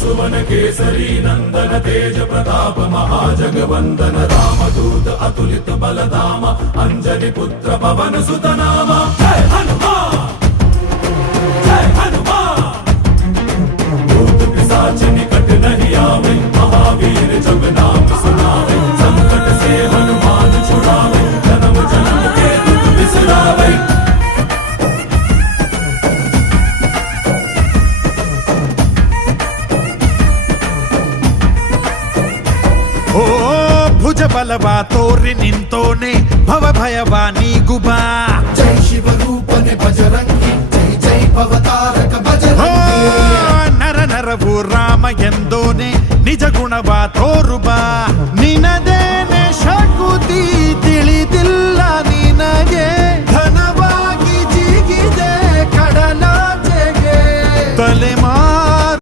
सुवन केसरी नंदन तेज प्रताप महाजगवंदन रामदूत अतुलित बलधाम अंजनी पुत्र पवन सुत नाम जय हनुमान जय हनुमान। भूत पिशाच निकट नहीं आवे महावीर जब नाम सुनावे संकट से हनुमान छुड़ावे जन्म जन्म के दुख बिसरावे। ಓ ಭುಜ ಬಲವಾ ತೋರಿ ನಿಂತೋನೆ ಭವ ಭಯವಾ ನೀಗುಬಾ ಜೈ ಶಿವ ರೂಪನೆ ಬಜರಂಗಿ ಜೈ ಜೈ ಭವತಾರಕ ಬಜರಂಗಿ ನರ ನರವು ರಾಮ ಎಂದೋನೆ ನಿಜ ಗುಣವಾ ತೋರುಬಾ